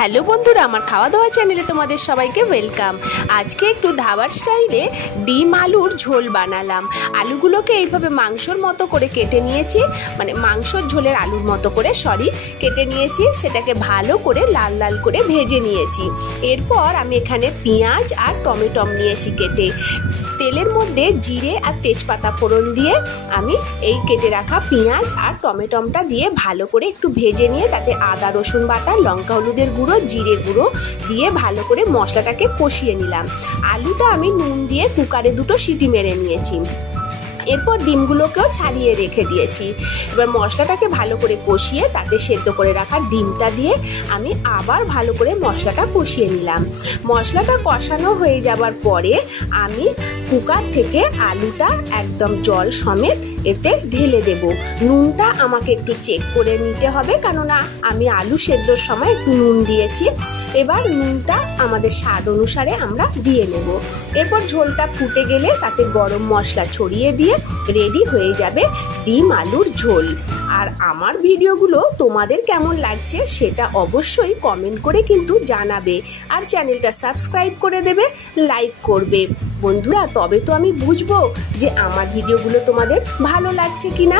Hello বন্ধুরা, আমার খাওয়া দাওয়া চ্যানেলে তোমাদের সবাইকে ওয়েলকাম। আজকে একটু ধাবার স্টাইলে ডিম আলুর ঝোল বানালাম। আলুগুলোকে এইভাবে মাংসর মতো করে কেটে নিয়েছি, মানে মাংসর ঝোলের আলুর মতো করে কেটে নিয়েছি। সেটাকে ভালো করে লাল লাল করে ভেজে নিয়েছি। এরপর আমি এখানে পেঁয়াজ আর টমেটো নিয়েছি কেটে। তেলের মধ্যে জিরে আর তেজপাতা ফোড়ন দিয়ে আমি এই কেটে রাখা পেঁয়াজ আর টমেটোটা দিয়ে ভালো করে একটু ভেজে নিয়ে তাতে আদা রসুন বাটা, লঙ্কা হলুদের গুঁড়ো, জিরে গুঁড়ো দিয়ে ভালো করে মশলাটাকে কষিয়ে নিলাম। আলুটা আমি নুন দিয়ে কুকারে 2 সিটি মেরে নিয়েছি। এরপর ডিমগুলোকেও ছাড়িয়ে রেখে দিয়েছি। এবার মশলাটাকে ভালো করে কষিয়ে তাতে সেদ্ধ করে রাখা ডিমটা দিয়ে আমি আবার ভালো করে মশলাটা কষিয়ে নিলাম। মশলাটা কষানো হয়ে যাবার পরে আমি কুকার থেকে আলুটা একদম জল সমেত এতে ঢেলে দেব। নুনটা আমাকে একটু চেক করে নিতে হবে, কেননা আমি আলু সেদ্ধর সময় একটু নুন দিয়েছি। এবার নুনটা আমাদের স্বাদ অনুসারে আমরা দিয়ে নেব। এরপর ঝোলটা ফুটে গেলে তাতে গরম মশলা ছড়িয়ে দিয়ে রেডি হয়ে যাবে ডিম আলুর ঝোল। আর আমার ভিডিওগুলো তোমাদের কেমন লাগছে সেটা অবশ্যই কমেন্ট করে কিন্তু জানাবে। আর চ্যানেলটা সাবস্ক্রাইব করে দেবে, লাইক করবে বন্ধুরা, তবে তো আমি বুঝবো যে আমার ভিডিওগুলো তোমাদের ভালো লাগছে কিনা।